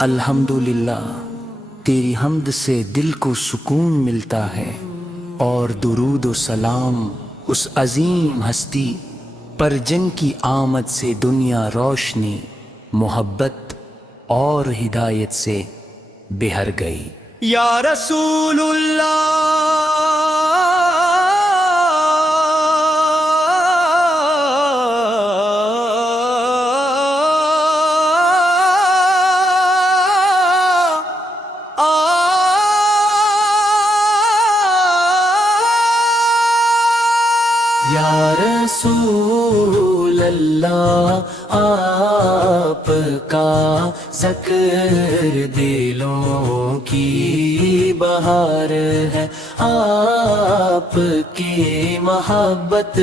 الحمدللہ، تیری حمد سے دل کو سکون ملتا ہے، اور درود و سلام اس عظیم ہستی پر جن کی آمد سے دنیا روشنی، محبت اور ہدایت سے بہر گئی۔ یا رسول یا رسول اللہ، آپ کا ذکر دلوں کی بہار ہے، آپ کی محبت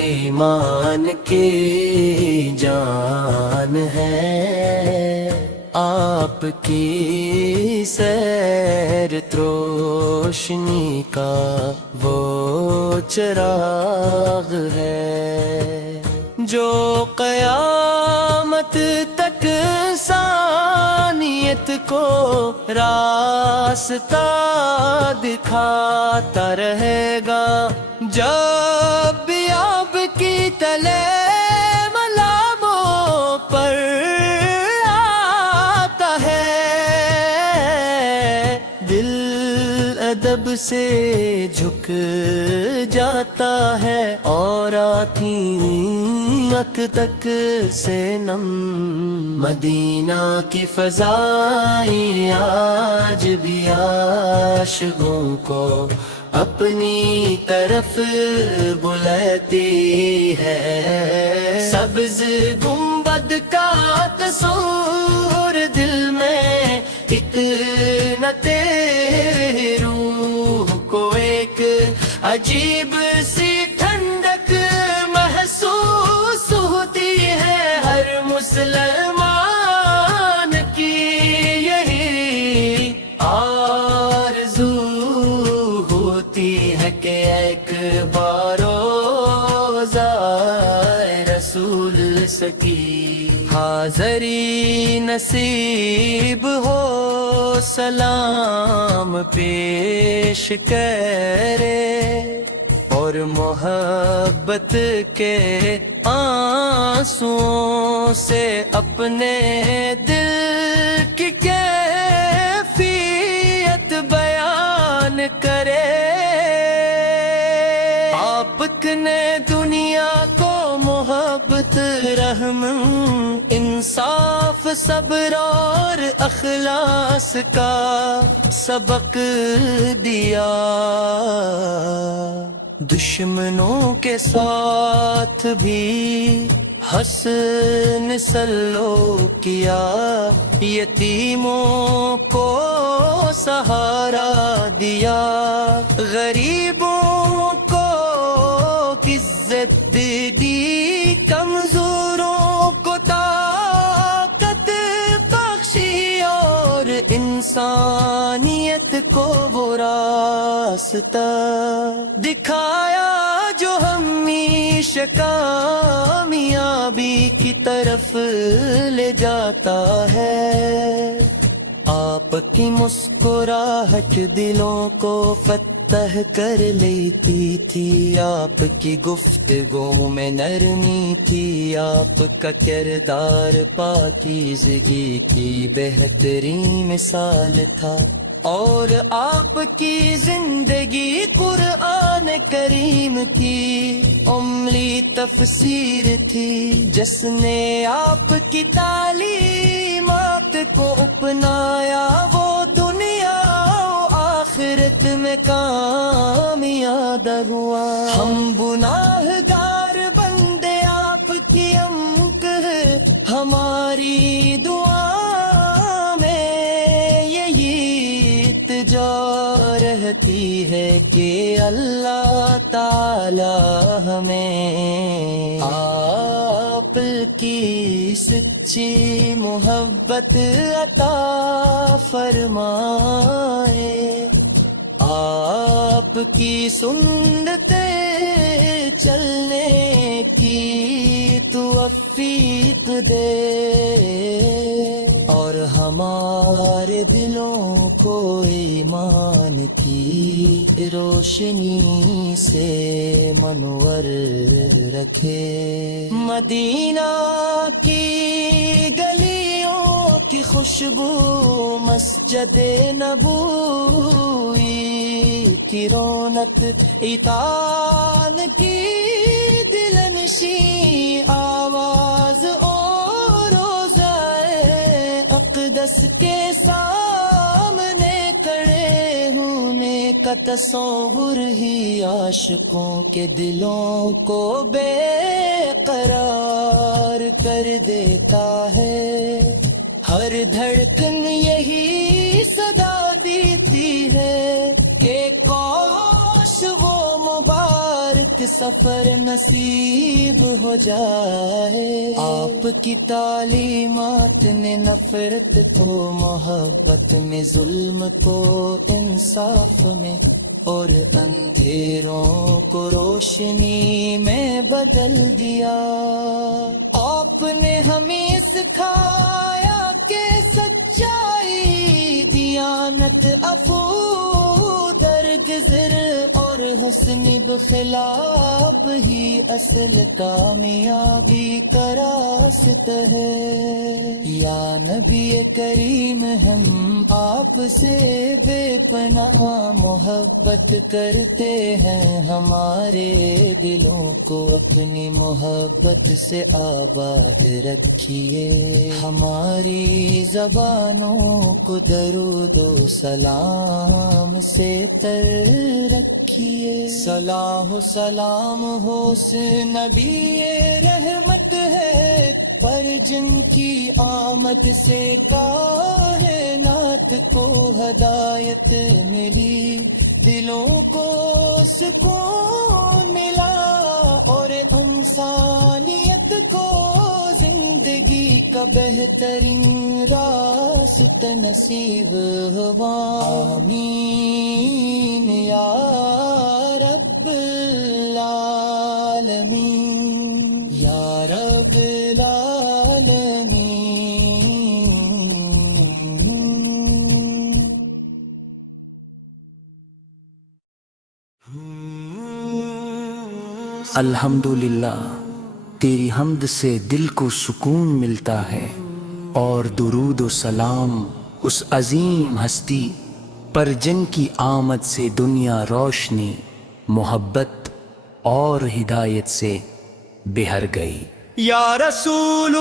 ایمان کی جان ہے، آپ کی سیر روشنی کا وہ چراغ ہے جو قیامت تک انسانیت کو راستہ دکھاتا رہے گا۔ جب بھی آپ کی تلے ملاموں پر آتا ہے، دل ادب سے جھک جاتا ہے، اور آنکھ تک سے نم۔ مدینہ کی فضائیں آج بھی عاشقوں کو اپنی طرف بلاتی ہے، سبز گنبد کا تصور دل میں اطمینان روح کو ایک عجیب سی ٹھنڈک محسوس ہوتی ہے، ہر مسلمان کی یہی آرزو ہوتی ہے کہ ایک بار روضہ رسول سکی حاضری نصیب ہو، سلام پیش کرے، اور محبت کے آنسوؤں سے اپنے دل کی کیفیت بیان کرے۔ آپ نے دنیا کو محبت، رحم، انصاف، صبر اور اخلاص کا سبق دیا، دشمنوں کے ساتھ بھی حسن سلوک کیا، یتیموں کو سہارا دیا، غریبوں کو عزت دی، کمزوروں کو طاقت بخشی، اور انسانیت کو وہ راستہ دکھایا جو ہمیشہ کامیابی کی طرف لے جاتا ہے۔ آپ کی مسکراہٹ دلوں کو فتح کر لیتی تھی، آپ کی گفتگو میں نرمی تھی، آپ کا کردار پاکیزگی کی بہترین مثال تھا، اور آپ کی زندگی قرآن کریم کی عملی تفسیر تھی، جس نے آپ کی تعلیمات کو اپنایا وہ دنیا و آخرت میں کامیاب ہوا۔ ہم گناہگار بندے آپ کی امک ہے، ہماری دعا رہتی ہے کہ اللہ تعالی ہمیں آپ کی سچی محبت عطا فرمائے، آپ کی سنتیں چلنے کی توفیق دے، اور ہمارے دلوں کو ایمان کی روشنی سے منور رکھے۔ مدینہ کی گلیوں کی خوشبو، مسجد نبوی کی رونق، عطان کی دلنشین آواز، اور روضۂ اقدس کے سامنے کھڑے ہونے کا تصور ہی عاشقوں کے دلوں کو بے قرار کر دیتا ہے۔ ہر دھڑکن یہی صدا دیتی ہے کہ کاش وہ مبارک سفر نصیب ہو جائے۔ آپ کی تعلیمات نے نفرت کو محبت میں، ظلم کو انصاف میں، اور اندھیروں کو روشنی میں بدل دیا۔ آپ نے ہمیں سکھایا کہ سچائی، دیانت، عفو، درگزر اور حسن بخلاف ہی اصل کامیابی کا راستہ ہے۔ یا نبی کریم، ہم آپ سے بے پناہ محبت کرتے ہیں، ہمارے دلوں کو اپنی محبت سے آباد رکھیے، ہماری زبانوں کو درود و سلام سے تر رکھیے۔ صلاح و سلام ہو اس نبی رحمت ہے، پر جن کی آمد سے کائنات کو ہدایت ملی، دلوں کو سکون ملا، اور انسانیت کو زندگی کا بہترین راستہ نصیب ہوا۔ آمین یا رب العالمین، یا رب العالمین۔ الحمدللہ، تیری حمد سے دل کو سکون ملتا ہے، اور درود و سلام اس عظیم ہستی پر جن کی آمد سے دنیا روشنی، محبت اور ہدایت سے بہر گئی۔ یا رسول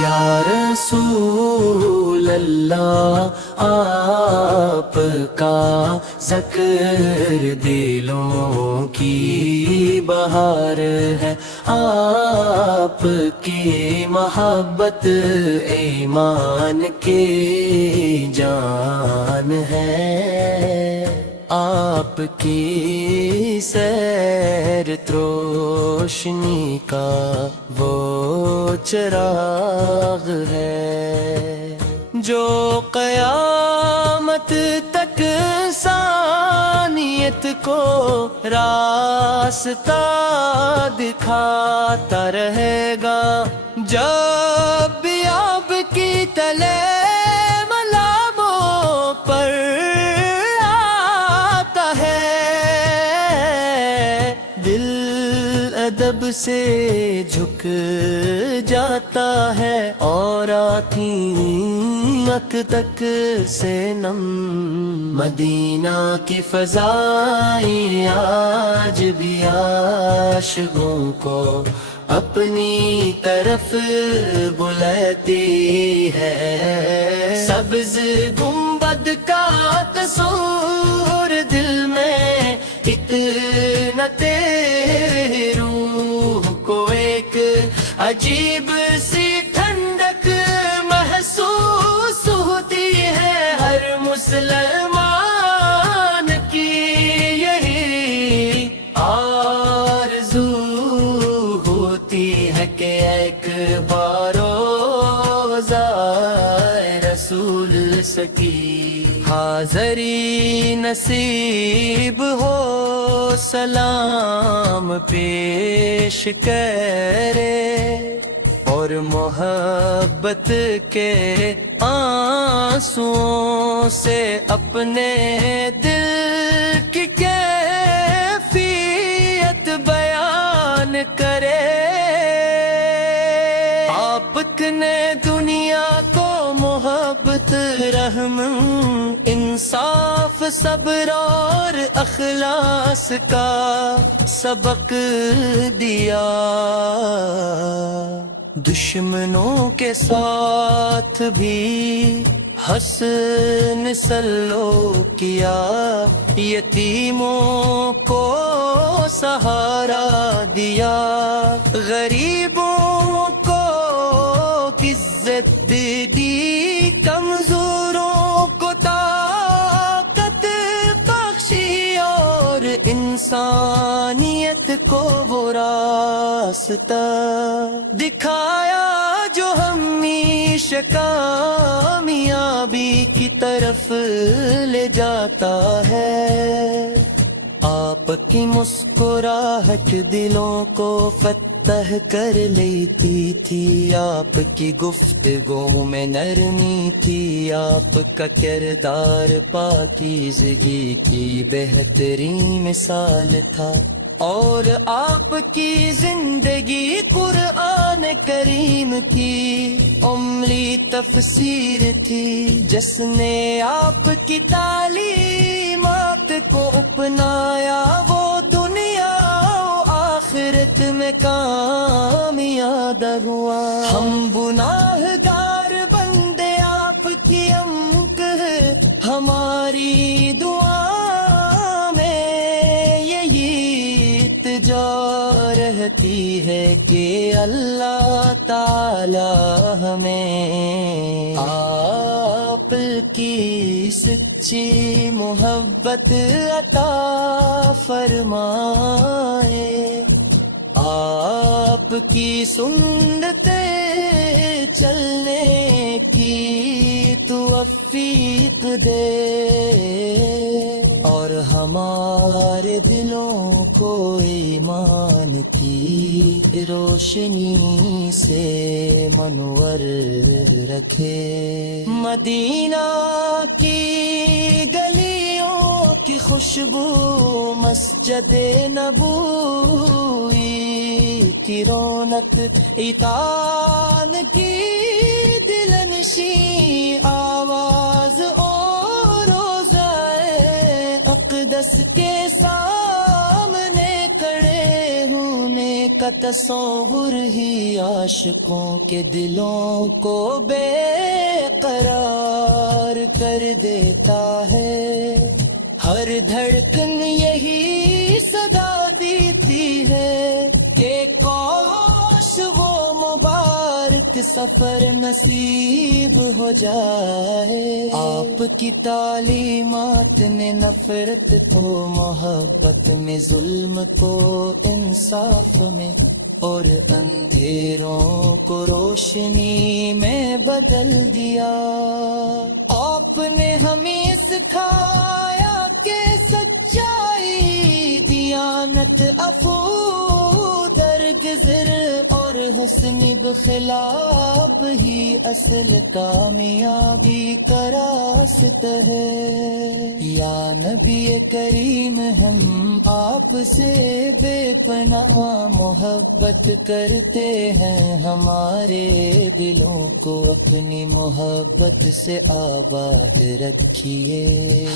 یا رسول اللہ، آپ کا ذکر دلوں کی بہار ہے، آپ کی محبت ایمان کی جان ہے، آپ کی سیر روشنی کا وہ چراغ ہے جو قیامت تک انسانیت کو راستہ دکھاتا رہے گا۔ جب بھی آپ کی تلے ملاموں پر آتا ہے، دل ادب سے جھک جاتا ہے، اور آنکھ تک سے نم۔ مدینہ کی فضائیں آج بھی عاشقوں کو اپنی طرف بلاتی ہے، سبز گنبد کا تصور دل میں اتنا تیری روح کو ایک عجیب سی ٹھنڈک محسوس ہوتی ہے۔ سلیمان کی یہی آرزو ہوتی ہے کہ ایک بار روضہ رسول سکی حاضری نصیب ہو سلام پیش کرے اور محبت کے آنسوؤں سے اپنے دل کی کیفیت بیان کرے آپ نے دنیا کو محبت رحم انصاف صبر اور اخلاص کا سبق دیا دشمنوں کے ساتھ بھی حسن سلوک کیا یتیموں کو سہارا دیا غریبوں کو عزت دی کمزوروں کو طاقت بخشی اور انسانیت کو وہ راستہ دکھایا جو ہمیشہ کامیابی کی طرف لے جاتا ہے آپ کی مسکراہٹ دلوں کو فتح کر لیتی تھی آپ کی گفتگو میں نرمی تھی آپ کا کردار پاکیزگی کی بہترین مثال تھا اور آپ کی زندگی قرآن کریم کی عملی تفسیر تھی جس نے آپ کی تعلیمات کو اپنایا وہ دنیا و آخرت میں کامیاب ہوا ہم گناہگار بندے آپ کی امک ہے ہماری دعا جو رہتی ہے کہ اللہ تعالی ہمیں آپ کی سچی محبت عطا فرمائے آپ کی سنتیں چلنے کی توفیق دے اور ہمارے دلوں کو ایمان کی روشنی سے منور رکھے مدینہ کی گلیوں کی خوشبو مسجد نبوی کی رونق عطان کی دلنشی آواز اور اقدس کے سامنے کھڑے ہونے کا تصور ہی عاشقوں کے دلوں کو بے قرار کر دیتا ہے ہر دھڑکن یہی صدا دیتی ہے کہ کاش وہ مبارک سفر نصیب ہو جائے آپ کی تعلیمات نے نفرت کو محبت میں ظلم کو انصاف میں اور اندھیروں کو روشنی میں بدل دیا آپ نے ہمیں سکھایا کہ سچائی دیانت عفو درگزر اور حسن بخلاف ہی اصل کامیابی کا راستہ ہے یا نبی کریم ہم آپ سے بے پناہ محبت کرتے ہیں ہمارے دلوں کو اپنی محبت سے آباد رکھیے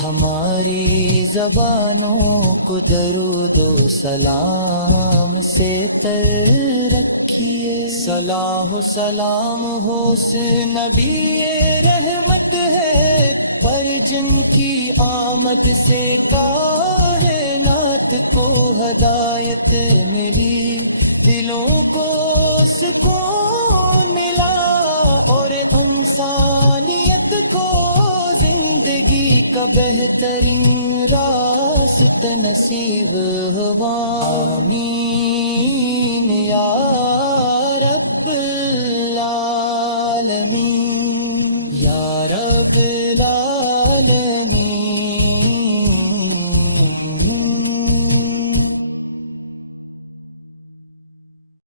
ہماری زبانوں کو درود و سلام سے تر رکھیے صلاح و سلام ہو اس نبی رحمت ہے پر جن کی آمد سے کائنات کو ہدایت ملی دلوں کو سکون ملا اور انسانیت کو زندہ زندگی کا بہترین راستہ نصیب ہوا آمین یا رب العالمین یا رب العالمین